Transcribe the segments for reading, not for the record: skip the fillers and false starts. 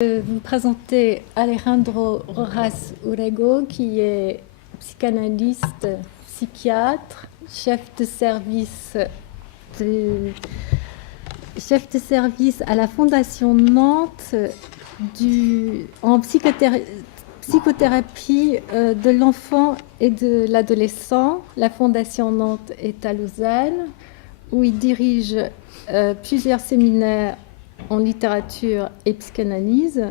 Vous présenter Alejandro Rojas Urrego, qui est psychanalyste, psychiatre, chef de service à la Fondation Nantes en psychothérapie de l'enfant et de l'adolescent. La Fondation Nantes est à Lausanne, où il dirige plusieurs séminaires en littérature et psychanalyse.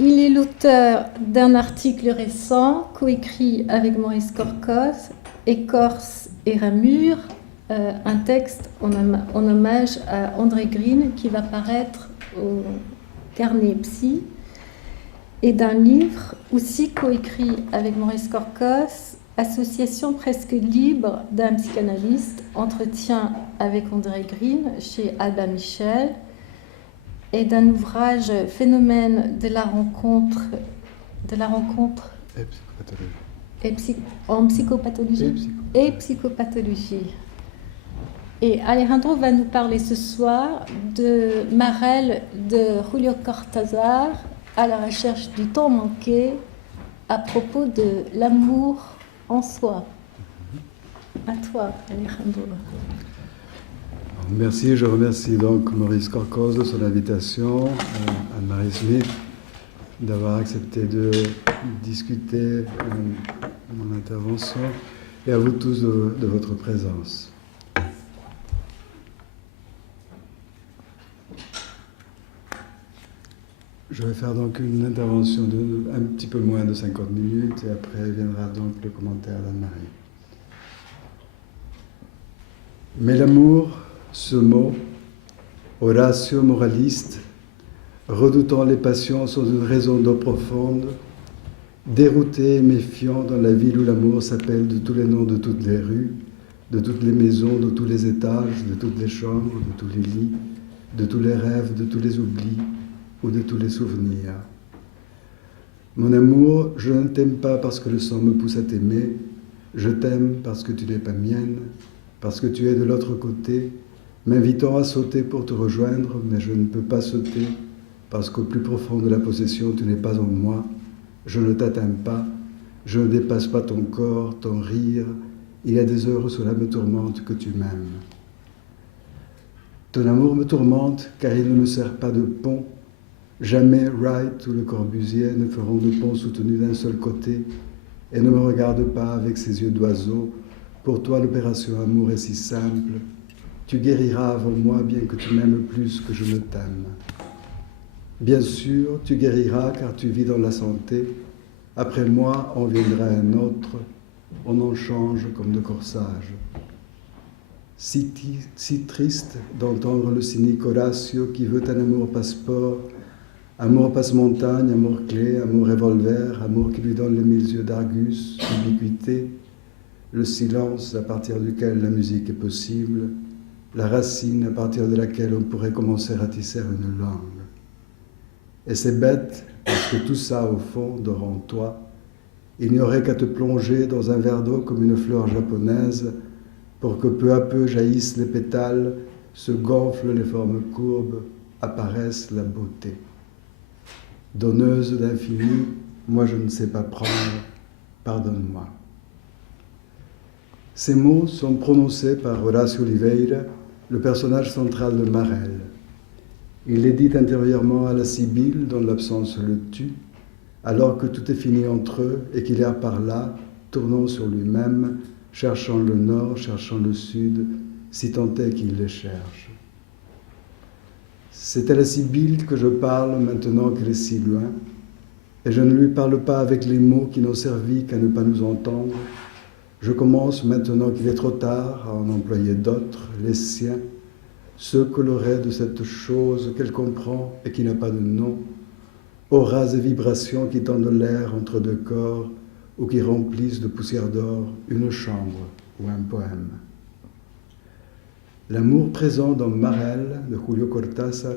Il est l'auteur d'un article récent, coécrit avec Maurice Corcos, Écorce et Ramure, un texte en hommage à André Green qui va paraître au Carnet Psy, et d'un livre aussi coécrit avec Maurice Corcos, Association presque libre d'un psychanalyste, entretien avec André Green chez Albin Michel, et d'un ouvrage Phénomène de la rencontre en psychopathologie et psychopathologie. Et Alejandro va nous parler ce soir de Marel de Julio Cortázar, à la recherche du temps manqué, à propos de l'amour en soi. À toi, Alejandro. Merci, je remercie donc Maurice Corcos de son invitation, Anne-Marie Smith d'avoir accepté de discuter mon intervention, et à vous tous de votre présence. Je vais faire donc une intervention de un petit peu moins de 50 minutes, et après viendra donc le commentaire d'Anne-Marie. Mais l'amour, ce mot, Horatio moraliste, redoutant les passions sans une raison d'eau profonde, dérouté et méfiant dans la ville où l'amour s'appelle de tous les noms de toutes les rues, de toutes les maisons, de tous les étages, de toutes les chambres, de tous les lits, de tous les rêves, de tous les oublis ou de tous les souvenirs. Mon amour, je ne t'aime pas parce que le sang me pousse à t'aimer, je t'aime parce que tu n'es pas mienne, parce que tu es de l'autre côté, m'invitant à sauter pour te rejoindre, mais je ne peux pas sauter, parce qu'au plus profond de la possession, tu n'es pas en moi, je ne t'atteins pas, je ne dépasse pas ton corps, ton rire, il y a des heures où cela me tourmente que tu m'aimes. Ton amour me tourmente, car il ne me sert pas de pont, jamais Wright ou Le Corbusier ne feront de pont soutenu d'un seul côté, et ne me regarde pas avec ses yeux d'oiseau. Pour toi, l'opération amour est si simple. Tu guériras avant moi, bien que tu m'aimes plus que je ne t'aime. Bien sûr, tu guériras, car tu vis dans la santé. Après moi, en viendra un autre. On en change comme de corsage. Si triste d'entendre le cynique Horatio qui veut un amour passeport, amour passe-montagne, amour clé, amour revolver, amour qui lui donne les 1000 yeux d'Argus, ubiquité, le silence à partir duquel la musique est possible, la racine à partir de laquelle on pourrait commencer à tisser une langue. Et c'est bête, parce que tout ça, au fond, dort en toi. Il n'y aurait qu'à te plonger dans un verre d'eau comme une fleur japonaise pour que peu à peu jaillissent les pétales, se gonflent les formes courbes, apparaisse la beauté. Donneuse d'infini, moi je ne sais pas prendre, pardonne-moi. Ces mots sont prononcés par Horacio Oliveira, le personnage central de Marel. Il les dit intérieurement à la Sibylle, dont l'absence le tue, alors que tout est fini entre eux et qu'il erre par là, tournant sur lui-même, cherchant le nord, cherchant le sud, si tant est qu'il les cherche. C'est à la Sibylle que je parle maintenant qu'elle est si loin, et je ne lui parle pas avec les mots qui n'ont servi qu'à ne pas nous entendre. Je commence maintenant qu'il est trop tard à en employer d'autres, les siens, ceux colorés de cette chose qu'elle comprend et qui n'a pas de nom, auras et vibrations qui tendent l'air entre deux corps ou qui remplissent de poussière d'or une chambre ou un poème. L'amour présent dans Marel de Julio Cortázar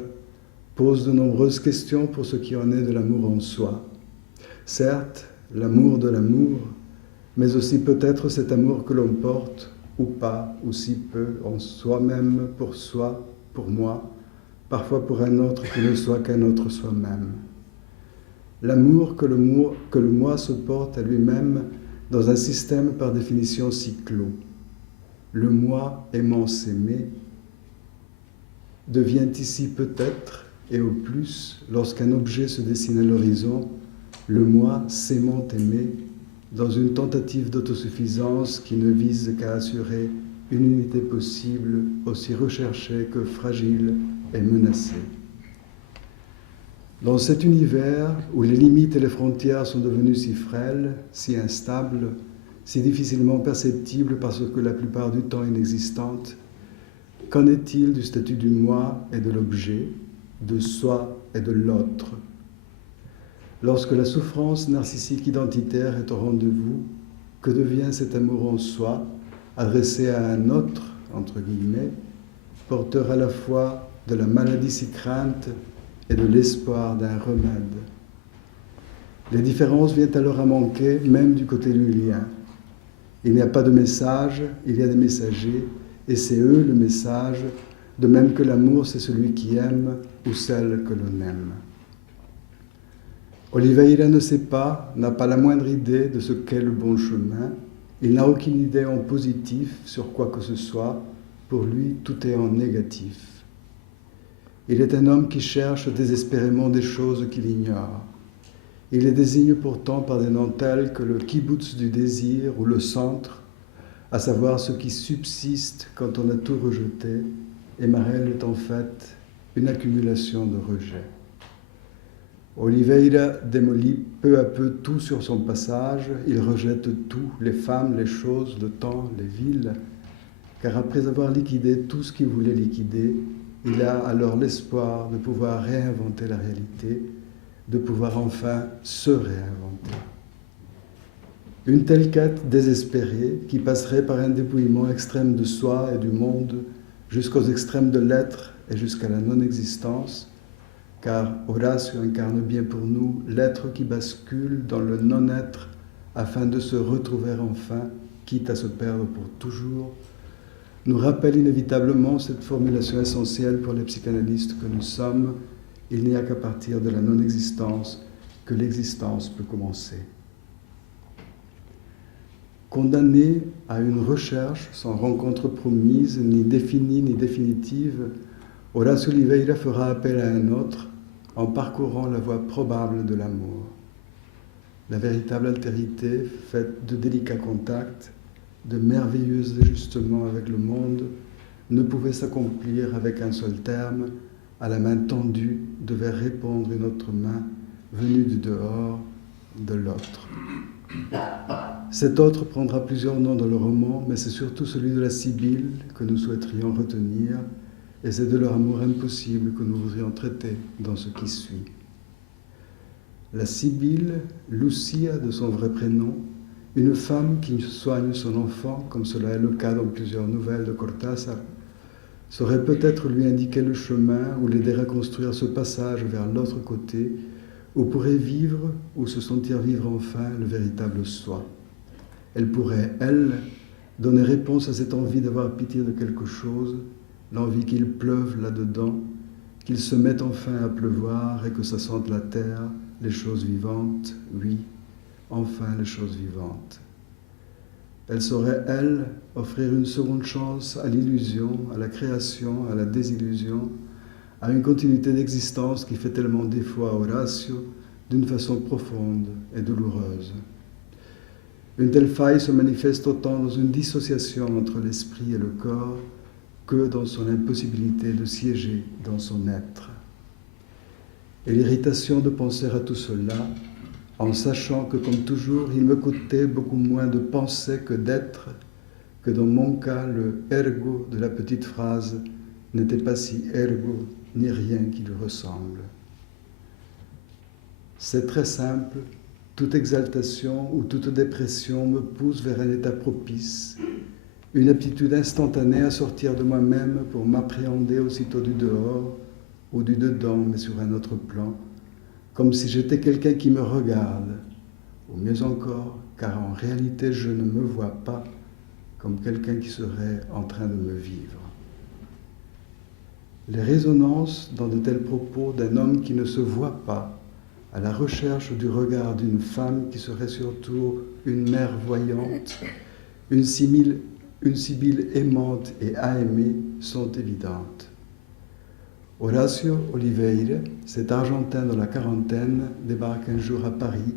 pose de nombreuses questions pour ce qui en est de l'amour en soi. Certes, l'amour de l'amour, mais aussi peut-être cet amour que l'on porte, ou pas, ou si peu, en soi-même, pour soi, pour moi, parfois pour un autre qui ne soit qu'un autre soi-même. L'amour que le moi se porte à lui-même dans un système par définition si clos. Le moi aimant s'aimer devient ici peut-être, et au plus, lorsqu'un objet se dessine à l'horizon, le moi s'aimant aimer dans une tentative d'autosuffisance qui ne vise qu'à assurer une unité possible aussi recherchée que fragile et menacée. Dans cet univers où les limites et les frontières sont devenues si frêles, si instables, si difficilement perceptibles parce que la plupart du temps inexistantes, qu'en est-il du statut du moi et de l'objet, de soi et de l'autre? Lorsque la souffrance narcissique identitaire est au rendez-vous, que devient cet amour en soi, adressé à un autre, entre guillemets, porteur à la fois de la maladie si crainte et de l'espoir d'un remède? Les différences viennent alors à manquer, même du côté du lien. Il n'y a pas de message, il y a des messagers, et c'est eux le message, de même que l'amour c'est celui qui aime ou celle que l'on aime. Oliveira ne sait pas, n'a pas la moindre idée de ce qu'est le bon chemin. Il n'a aucune idée en positif sur quoi que ce soit. Pour lui, tout est en négatif. Il est un homme qui cherche désespérément des choses qu'il ignore. Il les désigne pourtant par des noms tels que le kibbutz du désir ou le centre, à savoir ce qui subsiste quand on a tout rejeté, et Marel est en fait une accumulation de rejets. Oliveira démolit peu à peu tout sur son passage, il rejette tout, les femmes, les choses, le temps, les villes, car après avoir liquidé tout ce qu'il voulait liquider, il a alors l'espoir de pouvoir réinventer la réalité, de pouvoir enfin se réinventer. Une telle quête désespérée qui passerait par un dépouillement extrême de soi et du monde jusqu'aux extrêmes de l'être et jusqu'à la non-existence, car Horacio incarne bien pour nous l'être qui bascule dans le non-être afin de se retrouver enfin, quitte à se perdre pour toujours, nous rappelle inévitablement cette formulation essentielle pour les psychanalystes que nous sommes: il n'y a qu'à partir de la non-existence que l'existence peut commencer. Condamné à une recherche sans rencontre promise, ni définie ni définitive, Horacio Oliveira fera appel à un autre en parcourant la voie probable de l'amour. La véritable altérité, faite de délicats contacts, de merveilleux ajustements avec le monde, ne pouvait s'accomplir avec un seul terme. À la main tendue devait répondre une autre main venue du dehors, de l'autre. Cet autre prendra plusieurs noms dans le roman, mais c'est surtout celui de la Sibylle que nous souhaiterions retenir, et c'est de leur amour impossible que nous voudrions traiter dans ce qui suit. La Sibylle, Lucia de son vrai prénom, une femme qui soigne son enfant, comme cela est le cas dans plusieurs nouvelles de Cortázar, saurait peut-être lui indiquer le chemin ou l'aider à construire ce passage vers l'autre côté, où pourrait vivre ou se sentir vivre enfin le véritable soi. Elle pourrait, elle, donner réponse à cette envie d'avoir pitié de quelque chose, l'envie qu'il pleuve là-dedans, qu'il se mette enfin à pleuvoir et que ça sente la terre, les choses vivantes, oui, enfin les choses vivantes. Elle saurait, elle, offrir une seconde chance à l'illusion, à la création, à la désillusion, à une continuité d'existence qui fait tellement défaut à Horacio d'une façon profonde et douloureuse. Une telle faille se manifeste autant dans une dissociation entre l'esprit et le corps que dans son impossibilité de siéger dans son être. Et l'irritation de penser à tout cela, en sachant que, comme toujours, il me coûtait beaucoup moins de penser que d'être, que dans mon cas, le ergo de la petite phrase n'était pas si ergo ni rien qui lui ressemble. C'est très simple, toute exaltation ou toute dépression me pousse vers un état propice, une aptitude instantanée à sortir de moi-même pour m'appréhender aussitôt du dehors ou du dedans, mais sur un autre plan, comme si j'étais quelqu'un qui me regarde, ou mieux encore, car en réalité je ne me vois pas comme quelqu'un qui serait en train de me vivre. Les résonances dans de tels propos d'un homme qui ne se voit pas, à la recherche du regard d'une femme qui serait surtout une mère voyante, une sibylle aimante et à aimer, sont évidentes. Horacio Oliveira, cet Argentin dans la quarantaine, débarque un jour à Paris,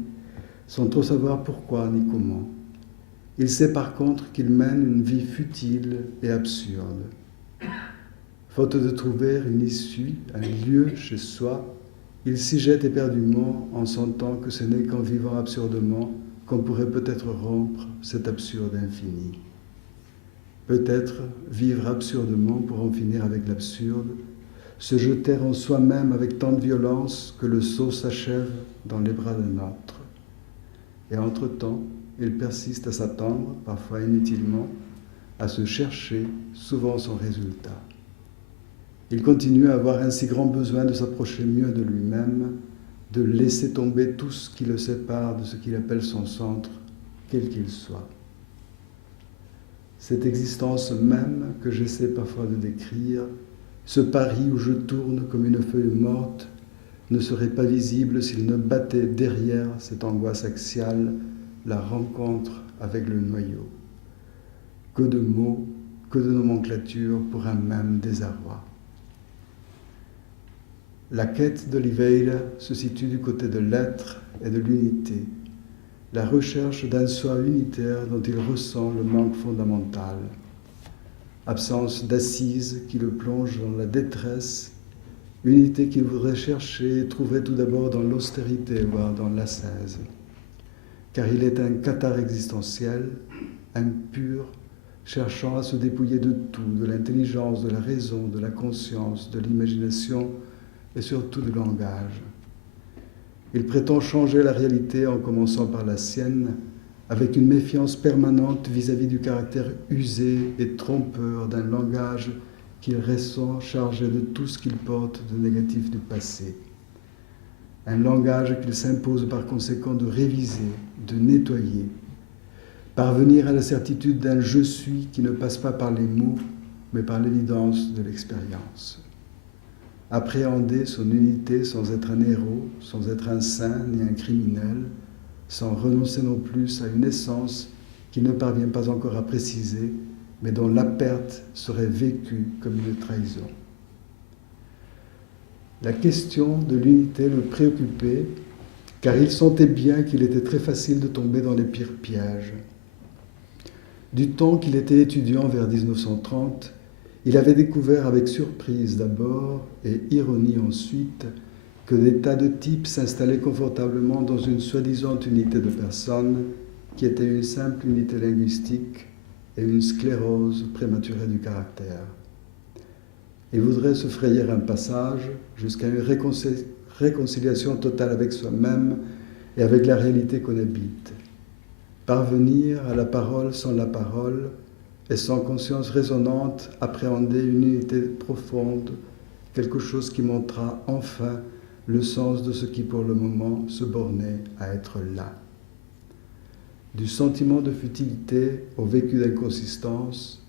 sans trop savoir pourquoi ni comment. Il sait par contre qu'il mène une vie futile et absurde. Faute de trouver une issue, un lieu chez soi, il s'y jette éperdument en sentant que ce n'est qu'en vivant absurdement qu'on pourrait peut-être rompre cet absurde infini. Peut-être vivre absurdement pour en finir avec l'absurde, se jeter en soi-même avec tant de violence que le saut s'achève dans les bras d'un autre. Et entre-temps, il persiste à s'attendre, parfois inutilement, à se chercher, souvent sans résultat. Il continue à avoir un si grand besoin de s'approcher mieux de lui-même, de laisser tomber tout ce qui le sépare de ce qu'il appelle son centre, quel qu'il soit. Cette existence même que j'essaie parfois de décrire, ce Paris où je tourne comme une feuille morte, ne serait pas visible s'il ne battait derrière cette angoisse axiale la rencontre avec le noyau. Que de mots, que de nomenclature pour un même désarroi. La quête d'Oliveira se situe du côté de l'être et de l'unité, la recherche d'un soi unitaire dont il ressent le manque fondamental, absence d'assise qui le plonge dans la détresse, unité qu'il voudrait chercher et trouver tout d'abord dans l'austérité, voire dans l'ascèse. Car il est un cathare existentiel, impur, cherchant à se dépouiller de tout, de l'intelligence, de la raison, de la conscience, de l'imagination et surtout du langage. Il prétend changer la réalité en commençant par la sienne, avec une méfiance permanente vis-à-vis du caractère usé et trompeur d'un langage qu'il ressent chargé de tout ce qu'il porte de négatif du passé. Un langage qu'il s'impose par conséquent de réviser, de nettoyer, parvenir à la certitude d'un « je suis » qui ne passe pas par les mots, mais par l'évidence de l'expérience. Appréhender son unité sans être un héros, sans être un saint ni un criminel, sans renoncer non plus à une essence qu'il ne parvient pas encore à préciser, mais dont la perte serait vécue comme une trahison. La question de l'unité le préoccupait, car il sentait bien qu'il était très facile de tomber dans les pires pièges. Du temps qu'il était étudiant vers 1930, il avait découvert avec surprise d'abord et ironie ensuite que des tas de types s'installaient confortablement dans une soi-disant unité de personnes qui était une simple unité linguistique et une sclérose prématurée du caractère. Il voudrait se frayer un passage jusqu'à une réconciliation totale avec soi-même et avec la réalité qu'on habite. Parvenir à la parole sans la parole et sans conscience résonante, appréhender une unité profonde, quelque chose qui montra enfin le sens de ce qui pour le moment se bornait à être là. Du sentiment de futilité au vécu d'inconsistance,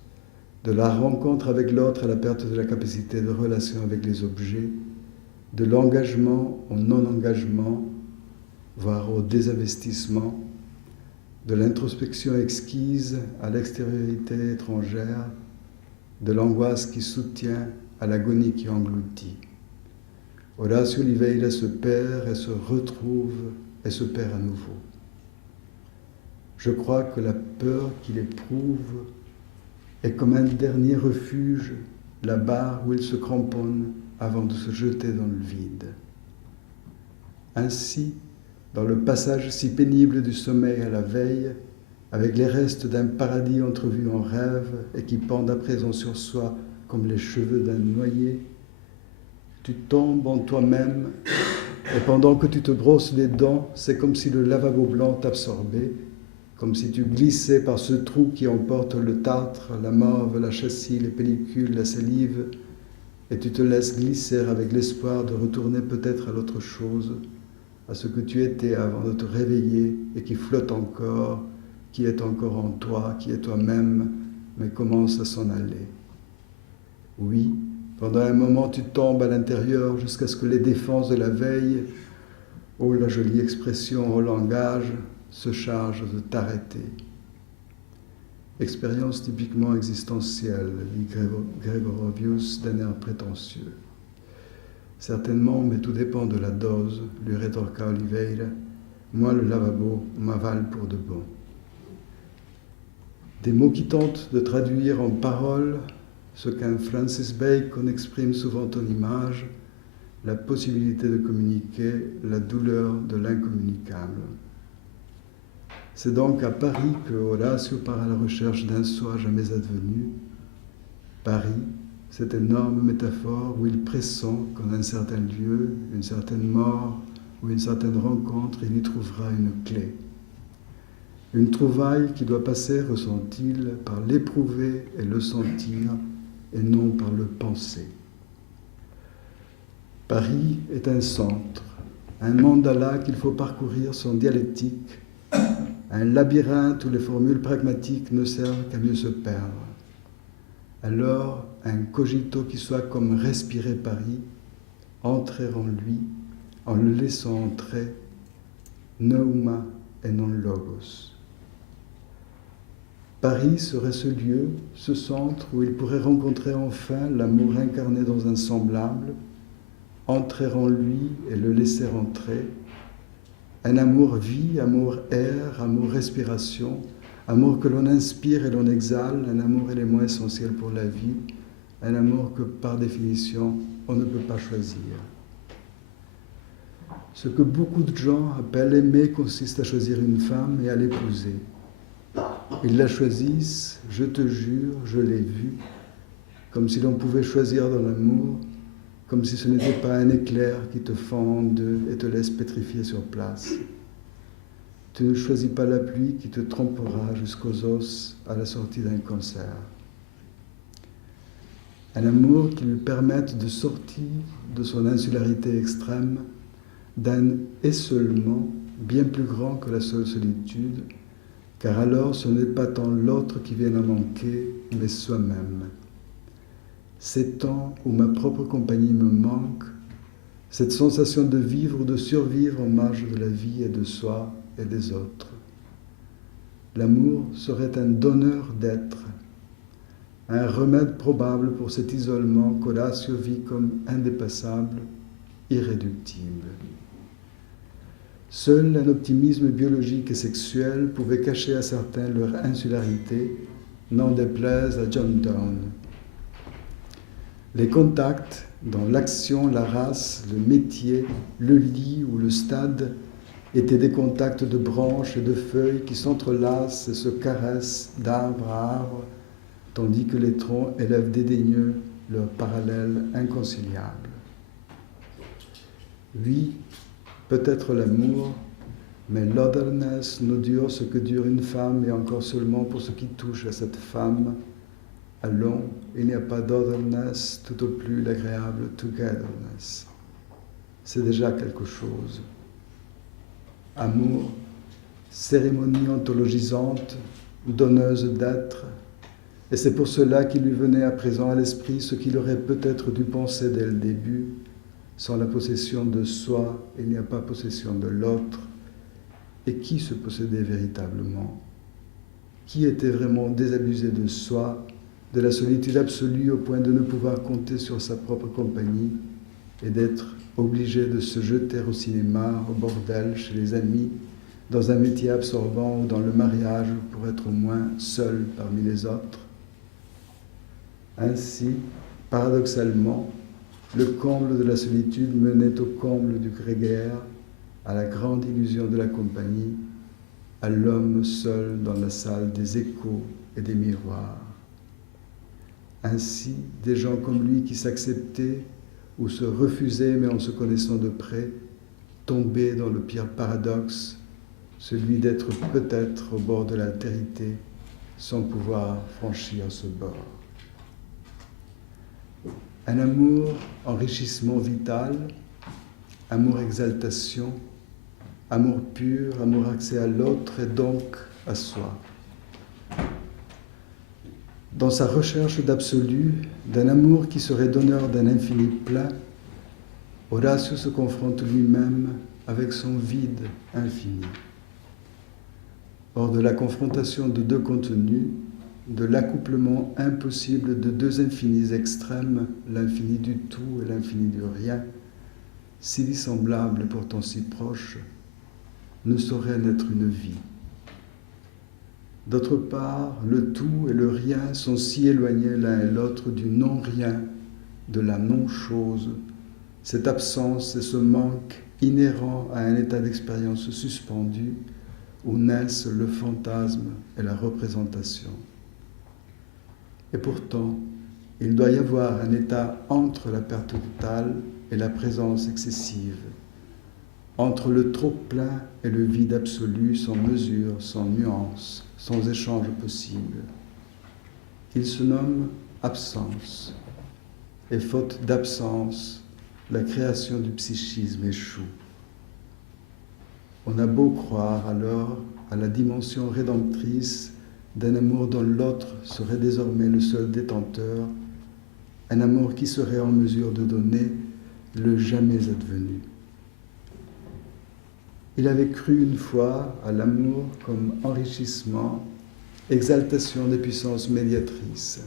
de la rencontre avec l'autre à la perte de la capacité de relation avec les objets, de l'engagement au non-engagement, voire au désinvestissement, de l'introspection exquise à l'extériorité étrangère, de l'angoisse qui soutient à l'agonie qui engloutit. Horacio Oliveira se perd et se retrouve et se perd à nouveau. Je crois que la peur qu'il éprouve est comme un dernier refuge, la barre où il se cramponne avant de se jeter dans le vide. Ainsi, dans le passage si pénible du sommeil à la veille, avec les restes d'un paradis entrevu en rêve et qui pendent à présent sur soi comme les cheveux d'un noyé, tu tombes en toi-même et pendant que tu te brosses les dents, c'est comme si le lavabo blanc t'absorbait, comme si tu glissais par ce trou qui emporte le tartre, la morve, la châssis, les pellicules, la salive, et tu te laisses glisser avec l'espoir de retourner peut-être à l'autre chose, à ce que tu étais avant de te réveiller et qui flotte encore, qui est encore en toi, qui est toi-même, mais commence à s'en aller. Oui, Pendant un moment, tu tombes à l'intérieur jusqu'à ce que les défenses de la veille, oh la jolie expression au langage, se chargent de t'arrêter. Expérience typiquement existentielle, dit Gregorovius d'un air prétentieux. Certainement, mais tout dépend de la dose, lui rétorqua Oliveira. Moi, le lavabo m'avale pour de bon. Des mots qui tentent de traduire en paroles ce qu'un Francis Bacon exprime souvent en images, la possibilité de communiquer la douleur de l'incommunicable. C'est donc à Paris que Horacio part à la recherche d'un soi jamais advenu. Paris, cette énorme métaphore où il pressent qu'en un certain lieu, une certaine mort ou une certaine rencontre, il y trouvera une clé. Une trouvaille qui doit passer, ressent-il, par l'éprouver et le sentir, et non par le penser. Paris est un centre, un mandala qu'il faut parcourir sans dialectique, un labyrinthe où les formules pragmatiques ne servent qu'à mieux se perdre. Alors, un cogito qui soit comme respirer Paris, entrer en lui, en le laissant entrer, pneuma et non logos. Paris serait ce lieu, ce centre où il pourrait rencontrer enfin l'amour incarné dans un semblable, entrer en lui et le laisser entrer, un amour vie, amour air, amour respiration, amour que l'on inspire et l'on exhale, un amour élément essentiel pour la vie, un amour que par définition on ne peut pas choisir. Ce que beaucoup de gens appellent aimer consiste à choisir une femme et à l'épouser. Ils la choisissent, je te jure, je l'ai vue, comme si l'on pouvait choisir dans l'amour, comme si ce n'était pas un éclair qui te fend en deux et te laisse pétrifier sur place. Tu ne choisis pas la pluie qui te trempera jusqu'aux os à la sortie d'un concert. Un amour qui lui permette de sortir de son insularité extrême, d'un essolement bien plus grand que la seule solitude, car alors ce n'est pas tant l'autre qui vient à manquer, mais soi-même. Ces temps où ma propre compagnie me manque, cette sensation de vivre ou de survivre en marge de la vie et de soi et des autres. L'amour serait un donneur d'être, un remède probable pour cet isolement qu'Horacio vit comme indépassable, irréductible. Seul un optimisme biologique et sexuel pouvait cacher à certains leur insularité, n'en déplaise à John Donne. Les contacts dans l'action, la race, le métier, le lit ou le stade étaient des contacts de branches et de feuilles qui s'entrelacent et se caressent d'arbre à arbre, tandis que les troncs élèvent dédaigneux leurs parallèles inconciliables. Oui, peut-être l'amour, mais l'otherness ne dure ce que dure une femme et encore seulement pour ce qui touche à cette femme. Allons, il n'y a pas d'otherness, tout au plus l'agréable togetherness. C'est déjà quelque chose. Amour, cérémonie ontologisante, donneuse d'être, et c'est pour cela qu'il lui venait à présent à l'esprit ce qu'il aurait peut-être dû penser dès le début. Sans la possession de soi, il n'y a pas possession de l'autre. Et qui se possédait véritablement? Qui était vraiment désabusé de soi, de la solitude absolue au point de ne pouvoir compter sur sa propre compagnie et d'être obligé de se jeter au cinéma, au bordel, chez les amis, dans un métier absorbant ou dans le mariage pour être au moins seul parmi les autres? Ainsi, paradoxalement, le comble de la solitude menait au comble du grégaire, à la grande illusion de la compagnie, à l'homme seul dans la salle des échos et des miroirs. Ainsi, des gens comme lui qui s'acceptaient ou se refusaient, mais en se connaissant de près, tombaient dans le pire paradoxe, celui d'être peut-être au bord de l'altérité, sans pouvoir franchir ce bord. Un amour enrichissement vital, amour exaltation, amour pur, amour accès à l'autre et donc à soi. Dans sa recherche d'absolu, d'un amour qui serait donneur d'un infini plein, Horacio se confronte lui-même avec son vide infini. Hors de la confrontation de deux contenus, de l'accouplement impossible de deux infinis extrêmes, l'infini du tout et l'infini du rien, si dissemblables et pourtant si proches, ne saurait n'être une vie. D'autre part, le tout et le rien sont si éloignés l'un et l'autre du non-rien, de la non-chose, cette absence et ce manque inhérents à un état d'expérience suspendu où naissent le fantasme et la représentation. Et pourtant, il doit y avoir un état entre la perte totale et la présence excessive, entre le trop-plein et le vide absolu, sans mesure, sans nuance, sans échange possible. Il se nomme absence, et faute d'absence, la création du psychisme échoue. On a beau croire alors à la dimension rédemptrice d'un amour dont l'autre serait désormais le seul détenteur, un amour qui serait en mesure de donner le jamais advenu. Il avait cru une fois à l'amour comme enrichissement, exaltation des puissances médiatrices.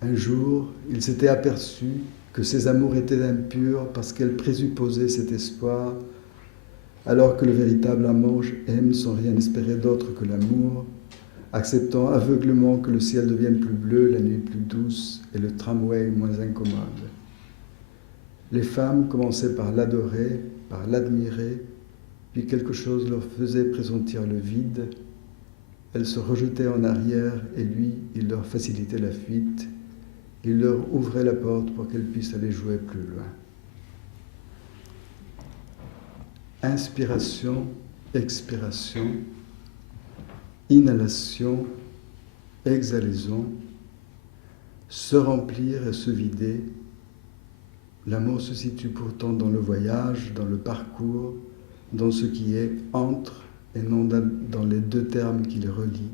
Un jour, il s'était aperçu que ces amours étaient impurs parce qu'elles présupposaient cet espoir, alors que le véritable amant aime sans rien espérer d'autre que l'amour, acceptant aveuglement que le ciel devienne plus bleu, la nuit plus douce et le tramway moins incommode. Les femmes commençaient par l'adorer, par l'admirer, puis quelque chose leur faisait pressentir le vide. Elles se rejetaient en arrière et lui, il leur facilitait la fuite. Il leur ouvrait la porte pour qu'elles puissent aller jouer plus loin. Inspiration, expiration, inhalation, exhalaison, se remplir et se vider. L'amour se situe pourtant dans le voyage, dans le parcours, dans ce qui est entre et non dans les deux termes qui les relient.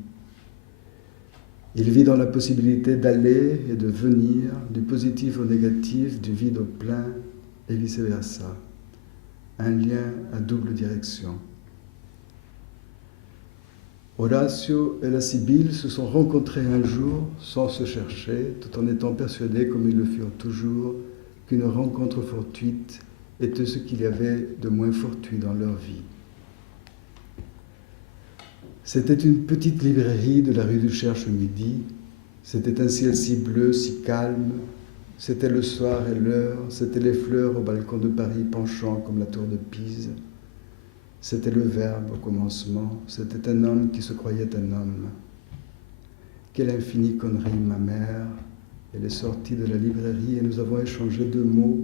Il vit dans la possibilité d'aller et de venir, du positif au négatif, du vide au plein, et vice-versa. Un lien à double direction. Horacio et la Sibylle se sont rencontrés un jour sans se chercher, tout en étant persuadés, comme ils le furent toujours, qu'une rencontre fortuite était ce qu'il y avait de moins fortuit dans leur vie. C'était une petite librairie de la rue du Cherche-Midi. C'était un ciel si bleu, si calme. C'était le soir et l'heure. C'était les fleurs au balcon de Paris penchant comme la tour de Pise. C'était le verbe au commencement. C'était un homme qui se croyait un homme. Quelle infinie connerie, ma mère. Elle est sortie de la librairie et nous avons échangé 2 mots.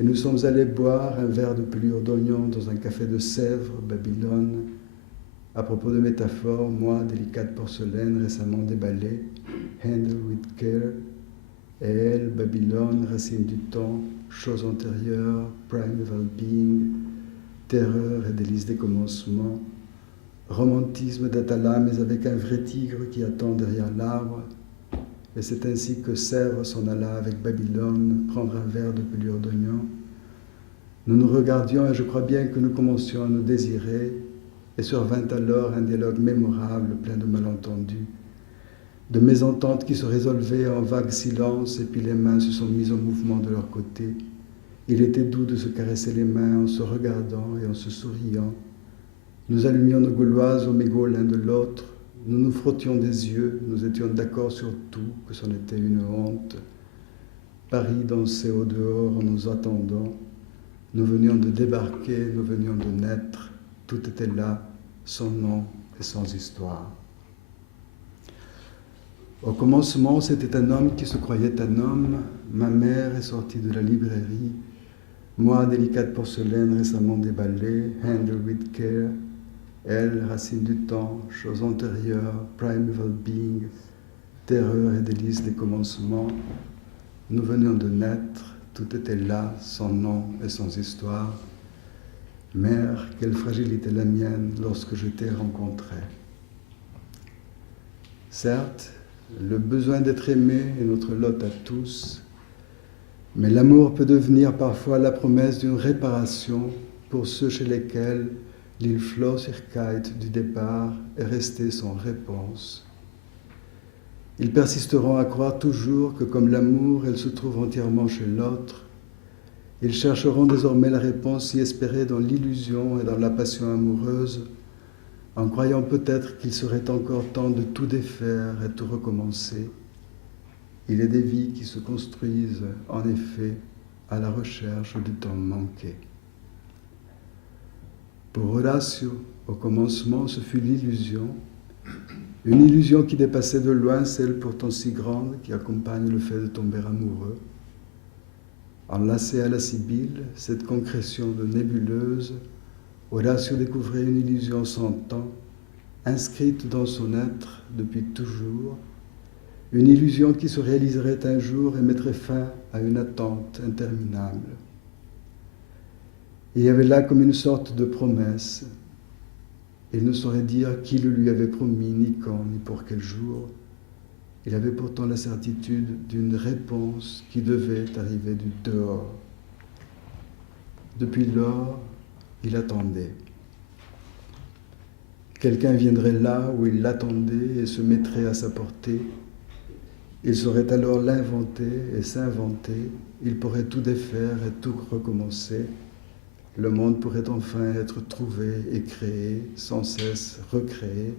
Et nous sommes allés boire un verre de pelure d'oignon dans un café de Sèvres, Babylone. À propos de métaphores, moi, délicate porcelaine récemment déballée, handle with care, et elle, Babylone, racine du temps, chose antérieure, primeval being, terreur et délice des commencements, romantisme d'Atala, mais avec un vrai tigre qui attend derrière l'arbre. Et c'est ainsi que Sèvres s'en alla avec Babylone prendre un verre de pelure d'oignon. Nous nous regardions et je crois bien que nous commencions à nous désirer, et survint alors un dialogue mémorable, plein de malentendus, de mésententes qui se résolvaient en vague silence, et puis les mains se sont mises en mouvement de leur côté. Il était doux de se caresser les mains en se regardant et en se souriant. Nous allumions nos gauloises au mégot l'un de l'autre, nous nous frottions des yeux, nous étions d'accord sur tout, que c'en était une honte. Paris dansait au dehors en nous attendant. Nous venions de débarquer, nous venions de naître. Tout était là, sans nom et sans histoire. Au commencement, c'était un homme qui se croyait un homme. Ma mère est sortie de la librairie. Moi, délicate porcelaine récemment déballée, handle with care. Elle, racine du temps, chose antérieure, primeval being, terreur et délice des commencements. Nous venions de naître, tout était là, sans nom et sans histoire. Mère, quelle fragilité la mienne lorsque je t'ai rencontré. Certes, Le besoin d'être aimé est notre lot à tous, mais l'amour peut devenir parfois la promesse d'une réparation pour ceux chez lesquels l'Hilflosigkeit du départ est restée sans réponse. Ils persisteront à croire toujours que comme l'amour, elle se trouve entièrement chez l'autre. Ils chercheront désormais la réponse si espérée dans l'illusion et dans la passion amoureuse, en croyant peut-être qu'il serait encore temps de tout défaire et tout recommencer. Il est des vies qui se construisent, en effet, à la recherche du temps manqué. Pour Horacio, au commencement, ce fut l'illusion, une illusion qui dépassait de loin celle pourtant si grande qui accompagne le fait de tomber amoureux. Enlacé à la Sibylle, cette concrétion de nébuleuse, Horacio découvrait une illusion sans temps, inscrite dans son être depuis toujours, une illusion qui se réaliserait un jour et mettrait fin à une attente interminable. Il y avait là comme une sorte de promesse. Il ne saurait dire qui le lui avait promis, ni quand, ni pour quel jour. Il avait pourtant la certitude d'une réponse qui devait arriver du dehors. Depuis lors, il attendait. Quelqu'un viendrait là où il l'attendait et se mettrait à sa portée. Il saurait alors l'inventer et s'inventer. Il pourrait tout défaire et tout recommencer. Le monde pourrait enfin être trouvé et créé, sans cesse recréé.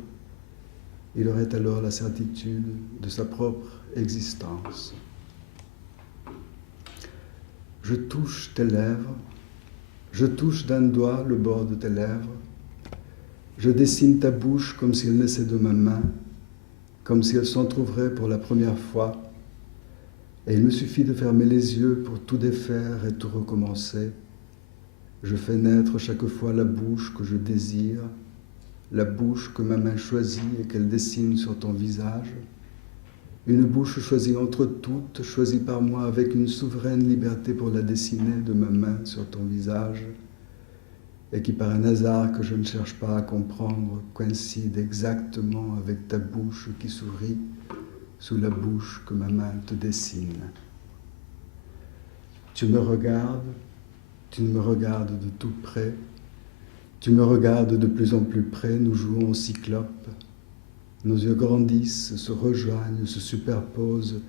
Il aurait alors la certitude de sa propre existence. Je touche tes lèvres, je touche d'un doigt le bord de tes lèvres, je dessine ta bouche comme si elle naissait de ma main, comme si elle s'entr'ouvrait pour la première fois, et il me suffit de fermer les yeux pour tout défaire et tout recommencer. Je fais naître chaque fois la bouche que je désire, la bouche que ma main choisit et qu'elle dessine sur ton visage, une bouche choisie entre toutes, choisie par moi avec une souveraine liberté pour la dessiner de ma main sur ton visage, et qui par un hasard que je ne cherche pas à comprendre coïncide exactement avec ta bouche qui sourit sous la bouche que ma main te dessine. Tu me regardes de tout près, tu me regardes de plus en plus près, nous jouons au cyclope. Nos yeux grandissent, se rejoignent, se superposent,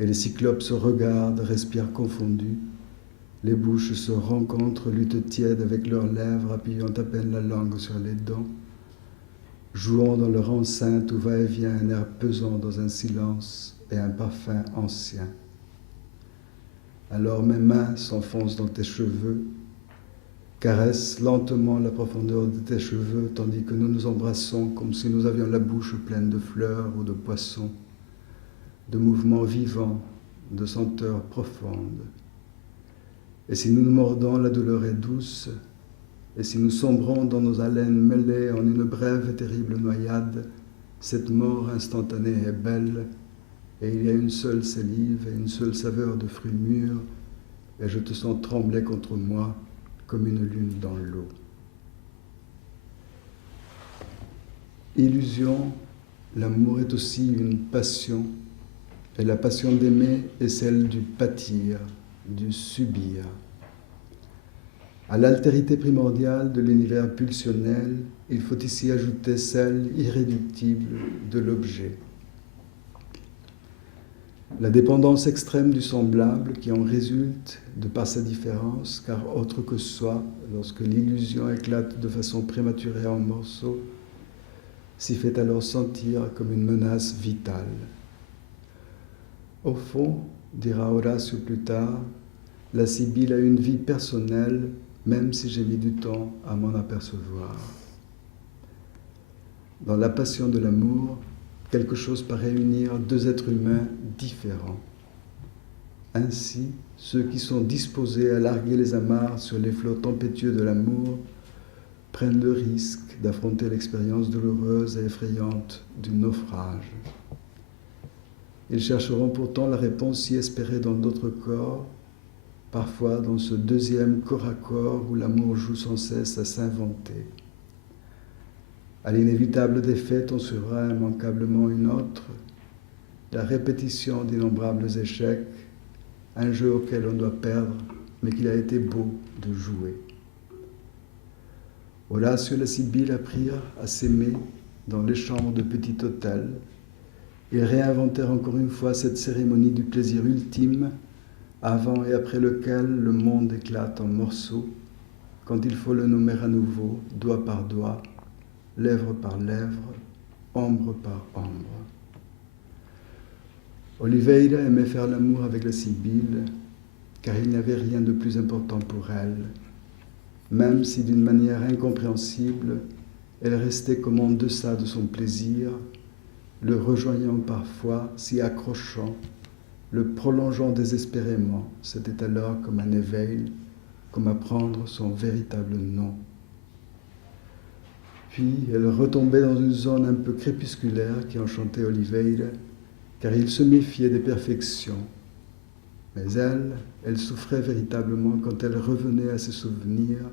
et les cyclopes se regardent, respirent confondus. Les bouches se rencontrent, luttent tièdes avec leurs lèvres, appuyant à peine la langue sur les dents. Jouant dans leur enceinte où va et vient un air pesant dans un silence et un parfum ancien. Alors mes mains s'enfoncent dans tes cheveux, caressent lentement la profondeur de tes cheveux, tandis que nous nous embrassons comme si nous avions la bouche pleine de fleurs ou de poissons, de mouvements vivants, de senteurs profondes. Et si nous nous mordons, la douleur est douce, et si nous sombrons dans nos haleines mêlées en une brève et terrible noyade, cette mort instantanée est belle, et il y a une seule salive et une seule saveur de fruits mûrs, et je te sens trembler contre moi comme une lune dans l'eau. Illusion, l'amour est aussi une passion, et la passion d'aimer est celle du pâtir, du subir. À l'altérité primordiale de l'univers pulsionnel, il faut ici ajouter celle irréductible de l'objet. La dépendance extrême du semblable qui en résulte de par sa différence, car autre que soi, lorsque l'illusion éclate de façon prématurée en morceaux, s'y fait alors sentir comme une menace vitale. Au fond, dira Horacio plus tard, la Sibylle a une vie personnelle, même si j'ai mis du temps à m'en apercevoir. Dans la passion de l'amour, quelque chose paraît unir deux êtres humains différents. Ainsi, ceux qui sont disposés à larguer les amarres sur les flots tempétueux de l'amour prennent le risque d'affronter l'expérience douloureuse et effrayante du naufrage. Ils chercheront pourtant la réponse si espérée dans d'autres corps, parfois dans ce deuxième corps à corps où l'amour joue sans cesse à s'inventer. À l'inévitable défaite, on suivra immanquablement une autre, la répétition d'innombrables échecs, un jeu auquel on doit perdre, mais qu'il a été beau de jouer. Horacio et la Sibylle apprirent à s'aimer dans les chambres de petit hôtel. Ils réinventèrent encore une fois cette cérémonie du plaisir ultime, avant et après lequel le monde éclate en morceaux, quand il faut le nommer à nouveau, doigt par doigt, lèvre par lèvre, ombre par ombre. Oliveira aimait faire l'amour avec la Sibylle, car il n'y avait rien de plus important pour elle, même si d'une manière incompréhensible, elle restait comme en deçà de son plaisir, le rejoignant parfois si accrochant, le prolongeant désespérément. C'était alors comme un éveil, comme apprendre son véritable nom. Puis elle retombait dans une zone un peu crépusculaire qui enchantait Oliveira, car il se méfiait des perfections. Mais elle souffrait véritablement quand elle revenait à ses souvenirs,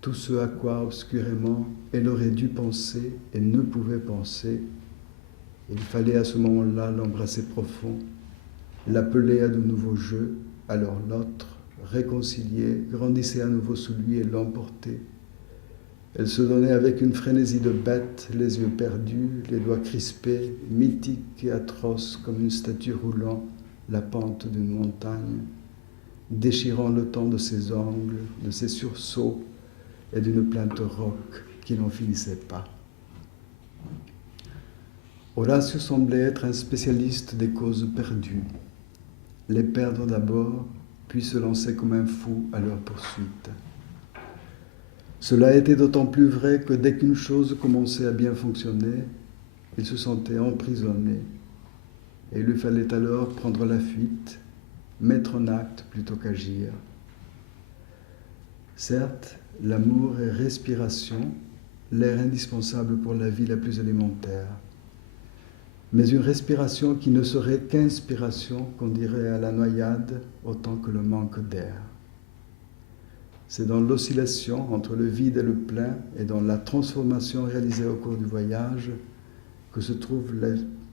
tout ce à quoi, obscurément, elle aurait dû penser et ne pouvait penser. Il fallait à ce moment-là l'embrasser profond, l'appeler à de nouveaux jeux, alors l'autre, réconcilié, grandissait à nouveau sous lui et l'emportait. Elle se donnait avec une frénésie de bête, les yeux perdus, les doigts crispés, mythique et atroce comme une statue roulant la pente d'une montagne, déchirant le temps de ses ongles, de ses sursauts et d'une plainte rauque qui n'en finissait pas. Horacio semblait être un spécialiste des causes perdues, les perdre d'abord, puis se lancer comme un fou à leur poursuite. Cela était d'autant plus vrai que dès qu'une chose commençait à bien fonctionner, il se sentait emprisonné, et il lui fallait alors prendre la fuite, mettre en acte plutôt qu'agir. Certes, l'amour est respiration, l'air indispensable pour la vie la plus élémentaire, mais une respiration qui ne serait qu'inspiration, qu'on dirait à la noyade, autant que le manque d'air. C'est dans l'oscillation entre le vide et le plein et dans la transformation réalisée au cours du voyage que se trouve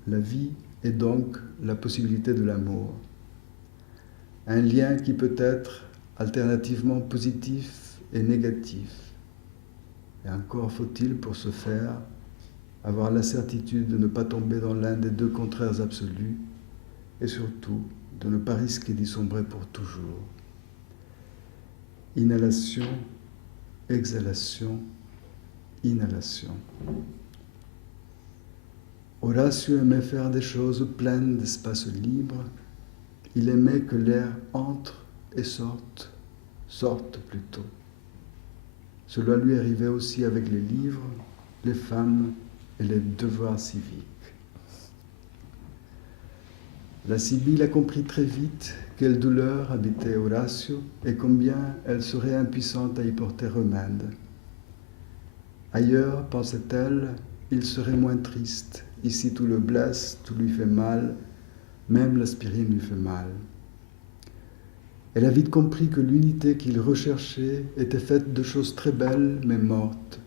la vie et donc la possibilité de l'amour. Un lien qui peut être alternativement positif et négatif. Et encore faut-il pour ce faire avoir la certitude de ne pas tomber dans l'un des deux contraires absolus et surtout de ne pas risquer d'y sombrer pour toujours. Inhalation, exhalation, inhalation. Horacio aimait faire des choses pleines d'espace libre. Il aimait que l'air entre et sorte plutôt. Cela lui arrivait aussi avec les livres, les femmes et les devoirs civiques. La Sibylle a compris très vite quelle douleur habitait Horacio et combien elle serait impuissante à y porter remède. Ailleurs, pensait-elle, il serait moins triste. Ici, tout le blesse, tout lui fait mal, même l'aspirine lui fait mal. Elle a vite compris que l'unité qu'il recherchait était faite de choses très belles mais mortes,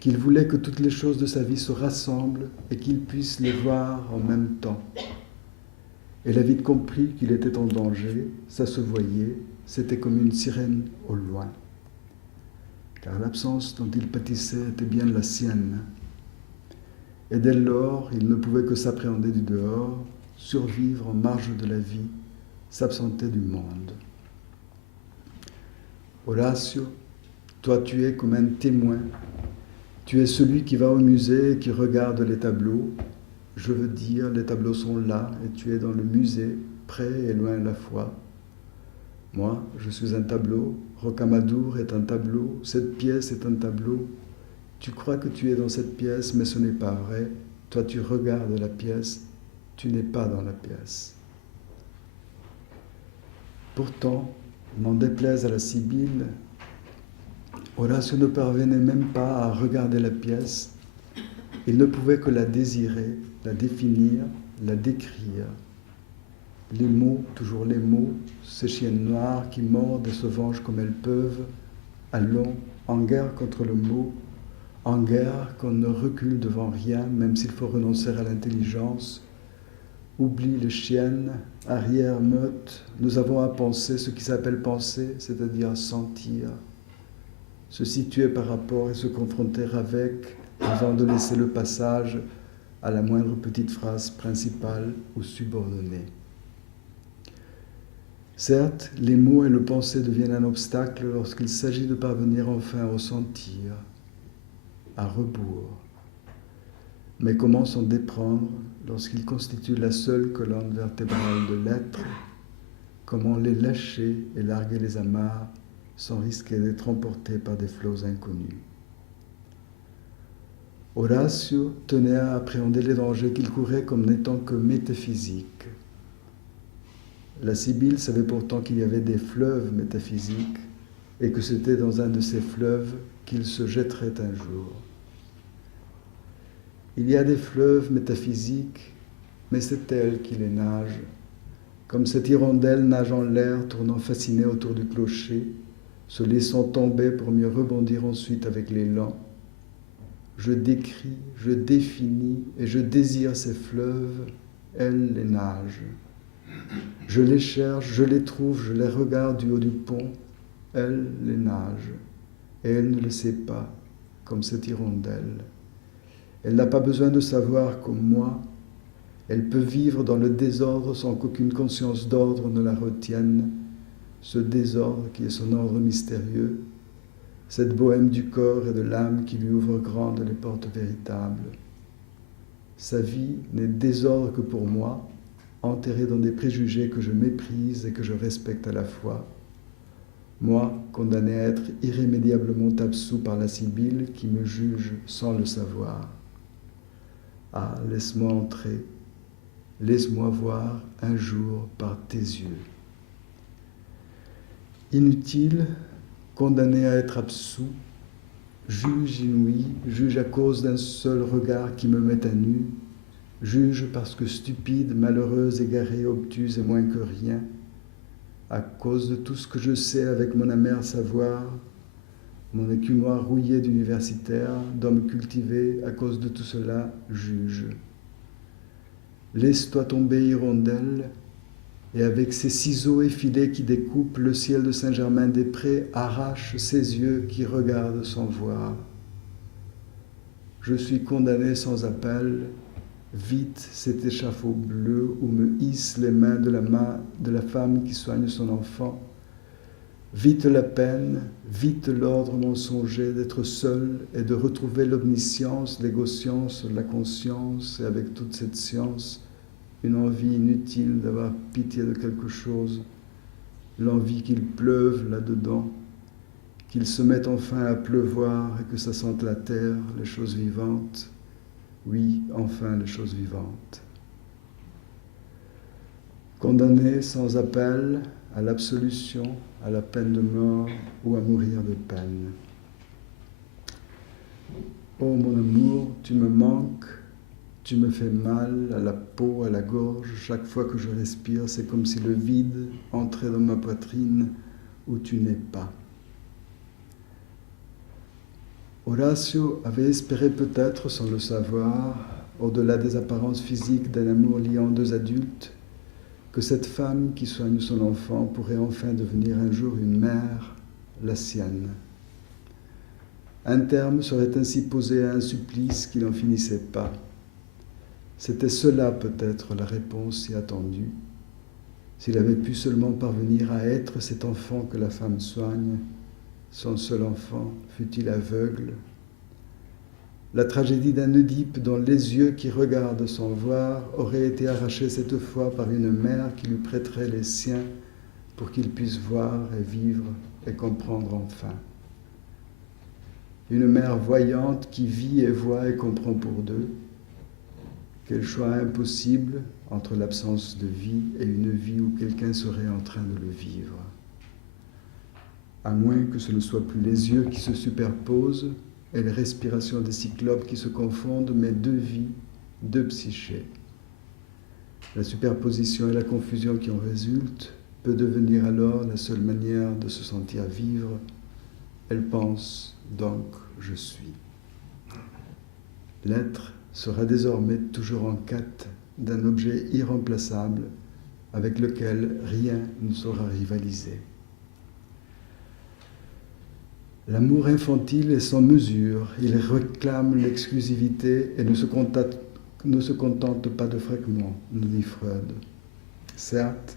qu'il voulait que toutes les choses de sa vie se rassemblent et qu'il puisse les voir en même temps. Elle a vite compris qu'il était en danger, ça se voyait, c'était comme une sirène au loin. Car l'absence dont il pâtissait était bien la sienne. Et dès lors, il ne pouvait que s'appréhender du dehors, survivre en marge de la vie, s'absenter du monde. Horacio, toi tu es comme un témoin. Tu es celui qui va au musée et qui regarde les tableaux. Je veux dire, les tableaux sont là et tu es dans le musée, près et loin à la fois. Moi, je suis un tableau, Rocamadour est un tableau, cette pièce est un tableau. Tu crois que tu es dans cette pièce, mais ce n'est pas vrai. Toi, tu regardes la pièce, tu n'es pas dans la pièce. Pourtant, n'en déplaise à la Sibylle, Horacio ne parvenait même pas à regarder la pièce. Il ne pouvait que la désirer, la définir, la décrire. Les mots, toujours les mots, ces chiennes noires qui mordent et se vengent comme elles peuvent, allons, en guerre contre le mot, en guerre qu'on ne recule devant rien, même s'il faut renoncer à l'intelligence, Oublie les chiennes, arrière-meute, nous avons à penser ce qui s'appelle penser, c'est-à-dire sentir, se situer par rapport et se confronter avec, avant de laisser le passage à la moindre petite phrase principale ou subordonnée. Certes, les mots et le penser deviennent un obstacle lorsqu'il s'agit de parvenir enfin au sentir, à rebours. Mais comment s'en déprendre lorsqu'ils constituent la seule colonne vertébrale de l'être? Comment les lâcher et larguer les amarres sans risquer d'être emportés par des flots inconnus? Horacio tenait à appréhender les dangers qu'il courait comme n'étant que métaphysiques. La Sibylle savait pourtant qu'il y avait des fleuves métaphysiques et que c'était dans un de ces fleuves qu'il se jetterait un jour. Il y a des fleuves métaphysiques, mais c'est elle qui les nage, comme cette hirondelle nage en l'air, tournant fascinée autour du clocher, se laissant tomber pour mieux rebondir ensuite avec l'élan. Je décris, je définis et je désire ces fleuves, elle les nage. Je les cherche, je les trouve, je les regarde du haut du pont, elle les nage. Et elle ne le sait pas, comme cette hirondelle. Elle n'a pas besoin de savoir comme moi. Elle peut vivre dans le désordre sans qu'aucune conscience d'ordre ne la retienne. Ce désordre qui est son ordre mystérieux, cette bohème du corps et de l'âme qui lui ouvre grandes les portes véritables. Sa vie n'est désordre que pour moi, enterrée dans des préjugés que je méprise et que je respecte à la fois. Moi, condamné à être irrémédiablement absous par la Sibylle qui me juge sans le savoir. Ah, laisse-moi entrer, laisse-moi voir un jour par tes yeux. Inutile, condamné à être absous, juge inouï, juge à cause d'un seul regard qui me met à nu, juge parce que stupide, malheureuse, égarée, obtuse et moins que rien, à cause de tout ce que je sais avec mon amer savoir, mon écumoire rouillé d'universitaire, d'homme cultivé, à cause de tout cela, juge. Laisse-toi tomber, hirondelle, et avec ses ciseaux effilés qui découpent le ciel de Saint-Germain-des-Prés, arrache ses yeux qui regardent sans voir. Je suis condamné sans appel, vite cet échafaud bleu où me hissent les mains de la femme qui soigne son enfant. Vite la peine, vite l'ordre mensonger d'être seul et de retrouver l'omniscience, l'égoscience, la conscience, et avec toute cette science, une envie inutile d'avoir pitié de quelque chose, l'envie qu'il pleuve là-dedans, qu'il se mette enfin à pleuvoir et que ça sente la terre, les choses vivantes. Oui, enfin les choses vivantes. Condamné sans appel à l'absolution, à la peine de mort ou à mourir de peine. Oh mon amour, tu me manques, tu me fais mal à la peau, à la gorge, chaque fois que je respire, c'est comme si le vide entrait dans ma poitrine où tu n'es pas. Horacio avait espéré peut-être, sans le savoir, au-delà des apparences physiques d'un amour liant deux adultes, que cette femme qui soigne son enfant pourrait enfin devenir un jour une mère, la sienne. Un terme serait ainsi posé à un supplice qui n'en finissait pas. C'était cela peut-être la réponse si attendue, s'il avait pu seulement parvenir à être cet enfant que la femme soigne, son seul enfant, fût-il aveugle. La tragédie d'un Oedipe dont les yeux qui regardent sans voir auraient été arrachés cette fois par une mère qui lui prêterait les siens pour qu'il puisse voir et vivre et comprendre enfin. Une mère voyante qui vit et voit et comprend pour deux. Quel choix impossible entre l'absence de vie et une vie où quelqu'un serait en train de le vivre. À moins que ce ne soit plus les yeux qui se superposent et les respirations des cyclopes qui se confondent, mais deux vies, deux psychés. La superposition et la confusion qui en résultent peut devenir alors la seule manière de se sentir vivre. Elle pense, donc je suis. L'être sera désormais toujours en quête d'un objet irremplaçable avec lequel rien ne saura rivaliser. L'amour infantile est sans mesure, il réclame l'exclusivité et ne se contente pas de fragments, nous dit Freud. Certes,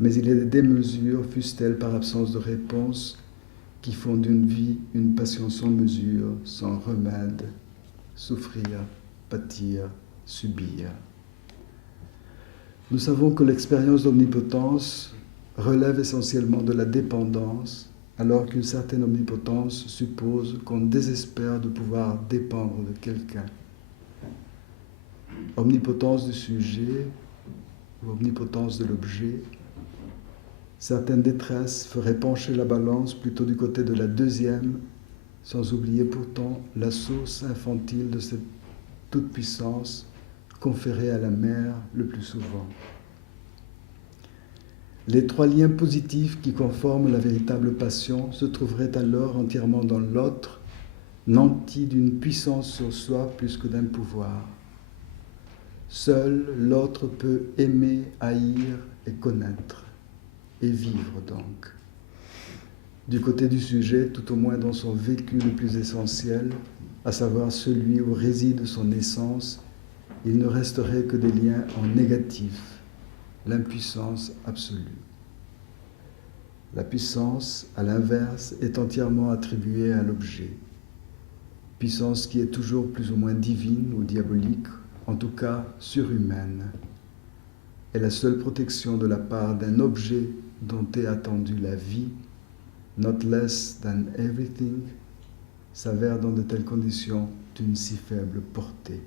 mais il est des démesures, fussent-elles par absence de réponse, qui font d'une vie une passion sans mesure, sans remède, souffrir, pâtir, subir. Nous savons que l'expérience d'omnipotence relève essentiellement de la dépendance, alors qu'une certaine omnipotence suppose qu'on désespère de pouvoir dépendre de quelqu'un. Omnipotence du sujet ou omnipotence de l'objet, certaines détresses feraient pencher la balance plutôt du côté de la deuxième, sans oublier pourtant la source infantile de cette toute-puissance conférée à la mère le plus souvent. Les trois liens positifs qui conforment la véritable passion se trouveraient alors entièrement dans l'autre, nantis d'une puissance sur soi plus que d'un pouvoir. Seul l'autre peut aimer, haïr et connaître, et vivre donc. Du côté du sujet, tout au moins dans son vécu le plus essentiel, à savoir celui où réside son essence, il ne resterait que des liens en négatif, l'impuissance absolue. La puissance, à l'inverse, est entièrement attribuée à l'objet. Puissance qui est toujours plus ou moins divine ou diabolique, en tout cas surhumaine. Et la seule protection de la part d'un objet dont est attendue la vie, not less than everything, s'avère dans de telles conditions d'une si faible portée.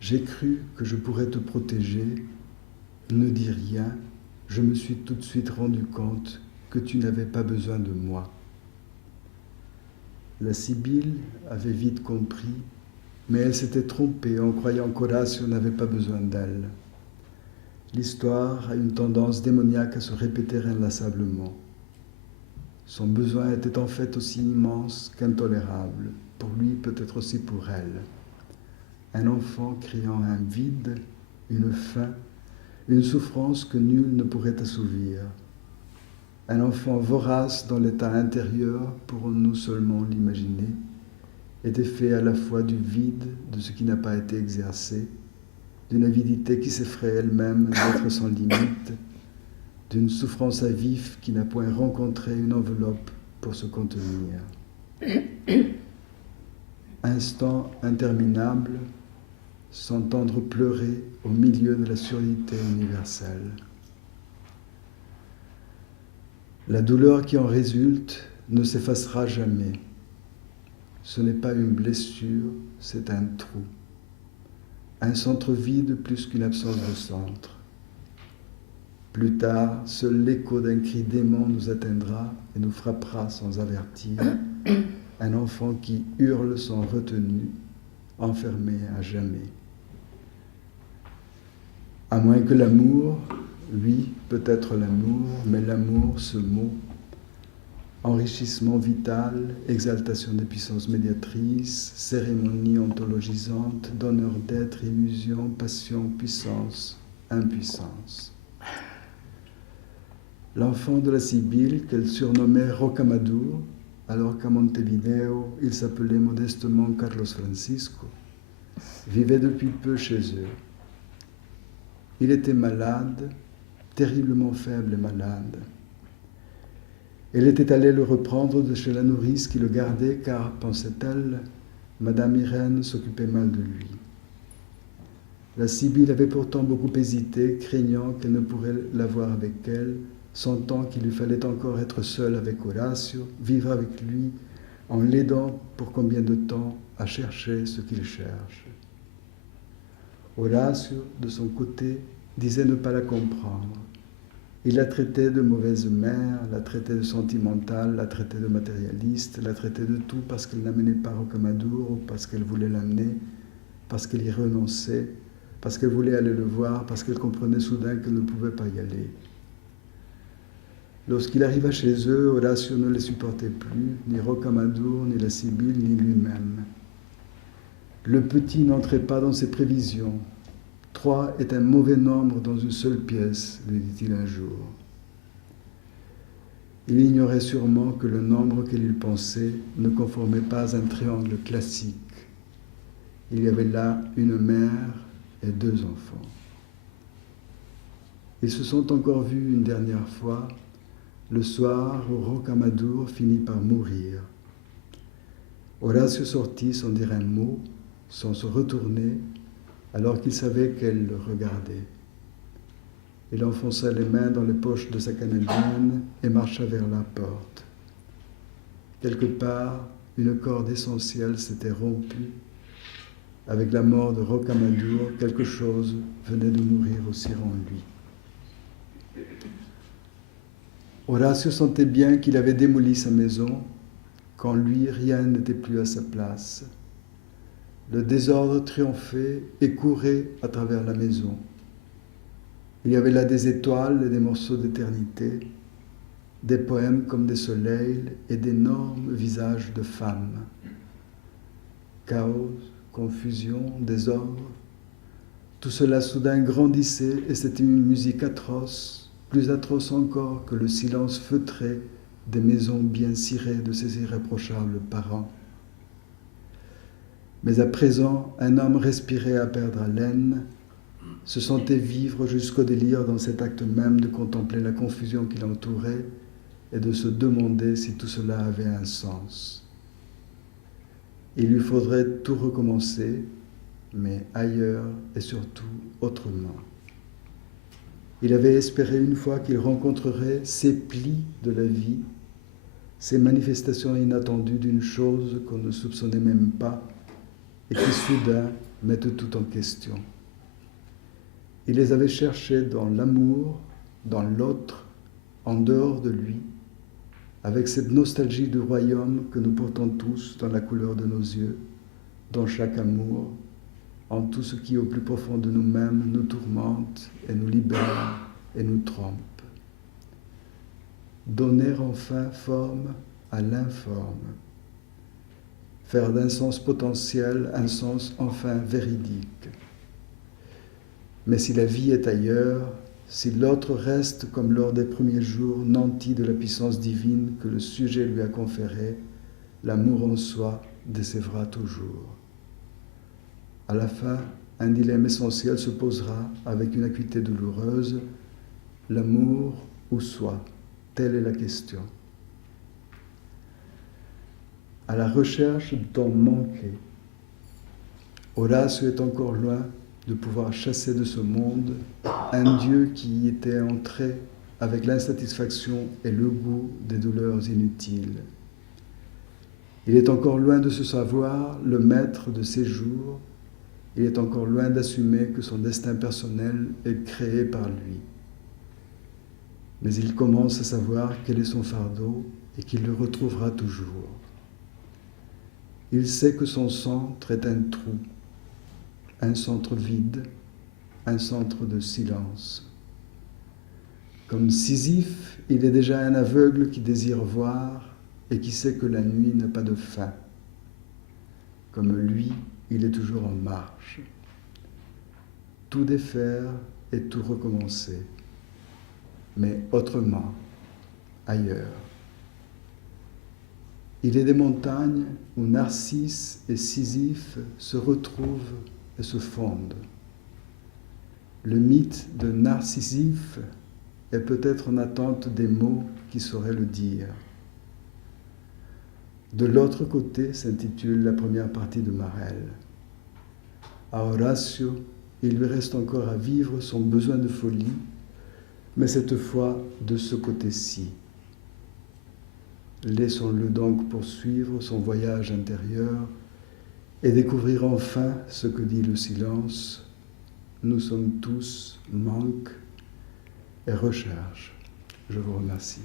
J'ai cru que je pourrais te protéger, ne dis rien, je me suis tout de suite rendu compte que tu n'avais pas besoin de moi. La Sibylle avait vite compris, mais elle s'était trompée en croyant qu'Horatio n'avait pas besoin d'elle. L'histoire a une tendance démoniaque à se répéter inlassablement. Son besoin était en fait aussi immense qu'intolérable, pour lui peut-être aussi pour elle. Un enfant criant un vide, une faim, une souffrance que nul ne pourrait assouvir. Un enfant vorace dans l'état intérieur, pourrons-nous seulement l'imaginer, était fait à la fois du vide de ce qui n'a pas été exercé, d'une avidité qui s'effraie elle-même d'être sans limite, d'une souffrance à vif qui n'a point rencontré une enveloppe pour se contenir. Instant interminable, s'entendre pleurer au milieu de la surdité universelle. La douleur qui en résulte ne s'effacera jamais. Ce n'est pas une blessure, c'est un trou. Un centre vide plus qu'une absence de centre. Plus tard, seul l'écho d'un cri dément nous atteindra et nous frappera sans avertir. Un enfant qui hurle sans retenue, enfermé à jamais. À moins que l'amour, oui, peut-être l'amour, mais l'amour, ce mot, enrichissement vital, exaltation des puissances médiatrices, cérémonie ontologisante, donneur d'être, illusion, passion, puissance, impuissance. L'enfant de la Sibylle, qu'elle surnommait Rocamadour, alors qu'à Montevideo, il s'appelait modestement Carlos Francisco, vivait depuis peu chez eux. Il était malade, terriblement faible et malade. Elle était allée le reprendre de chez la nourrice qui le gardait, car, pensait-elle, Madame Irène s'occupait mal de lui. La Sibylle avait pourtant beaucoup hésité, craignant qu'elle ne pourrait l'avoir avec elle, sentant qu'il lui fallait encore être seule avec Horatio, vivre avec lui, en l'aidant pour combien de temps à chercher ce qu'il cherche. Horatio, de son côté, disait ne pas la comprendre. Il la traitait de mauvaise mère, la traitait de sentimentale, la traitait de matérialiste, la traitait de tout parce qu'elle n'amenait pas Rocamadour, ou parce qu'elle voulait l'amener, parce qu'elle y renonçait, parce qu'elle voulait aller le voir, parce qu'elle comprenait soudain qu'elle ne pouvait pas y aller. Lorsqu'il arriva chez eux, Horatio ne les supportait plus, ni Rocamadour, ni la Sibylle, ni lui-même. Le petit n'entrait pas dans ses prévisions. 3 est un mauvais nombre dans une seule pièce, lui dit-il un jour. Il ignorait sûrement que le nombre qu'il pensait ne conformait pas à un triangle classique. Il y avait là une mère et 2 enfants. Ils se sont encore vus une dernière fois, le soir où Rocamadour finit par mourir. Horacio sortit sans dire un mot, sans se retourner, alors qu'il savait qu'elle le regardait. Il enfonça les mains dans les poches de sa canadienne et marcha vers la porte. Quelque part, une corde essentielle s'était rompue. Avec la mort de Rocamadour, quelque chose venait de mourir aussi en lui. Horacio sentait bien qu'il avait démoli sa maison. Qu'en lui, rien n'était plus à sa place. Le désordre triomphait et courait à travers la maison. Il y avait là des étoiles et des morceaux d'éternité, des poèmes comme des soleils et d'énormes visages de femmes. Chaos, confusion, désordre, tout cela soudain grandissait et c'était une musique atroce, plus atroce encore que le silence feutré des maisons bien cirées de ses irréprochables parents. Mais à présent, un homme respirait à perdre haleine, se sentait vivre jusqu'au délire dans cet acte même de contempler la confusion qui l'entourait et de se demander si tout cela avait un sens. Il lui faudrait tout recommencer, mais ailleurs et surtout autrement. Il avait espéré une fois qu'il rencontrerait ces plis de la vie, ces manifestations inattendues d'une chose qu'on ne soupçonnait même pas et qui soudain mettent tout en question. Il les avait cherchées dans l'amour, dans l'autre, en dehors de lui, avec cette nostalgie du royaume que nous portons tous dans la couleur de nos yeux, dans chaque amour, en tout ce qui au plus profond de nous-mêmes nous tourmente et nous libère et nous trompe. Donner enfin forme à l'informe. Faire d'un sens potentiel un sens enfin véridique. Mais si la vie est ailleurs, si l'autre reste comme lors des premiers jours nanti de la puissance divine que le sujet lui a conférée, l'amour en soi décevra toujours. À la fin, un dilemme essentiel se posera avec une acuité douloureuse, l'amour ou soi, telle est la question. À la recherche d'en manquer, Horacio est encore loin de pouvoir chasser de ce monde un Dieu qui y était entré avec l'insatisfaction et le goût des douleurs inutiles. Il est encore loin de se savoir le maître de ses jours. Il est encore loin d'assumer que son destin personnel est créé par lui. Mais il commence à savoir quel est son fardeau et qu'il le retrouvera toujours. Il sait que son centre est un trou, un centre vide, un centre de silence. Comme Sisyphe, il est déjà un aveugle qui désire voir et qui sait que la nuit n'a pas de fin. Comme lui, il est toujours en marche. Tout défaire et tout recommencer, mais autrement, ailleurs. Il est des montagnes où Narcisse et Sisyphe se retrouvent et se fondent. Le mythe de Narcissiphe est peut-être en attente des mots qui sauraient le dire. De l'autre côté s'intitule la première partie de Marelle. À Horacio, il lui reste encore à vivre son besoin de folie, mais cette fois de ce côté-ci. Laissons-le donc poursuivre son voyage intérieur et découvrir enfin ce que dit le silence. Nous sommes tous manque et recherche. Je vous remercie.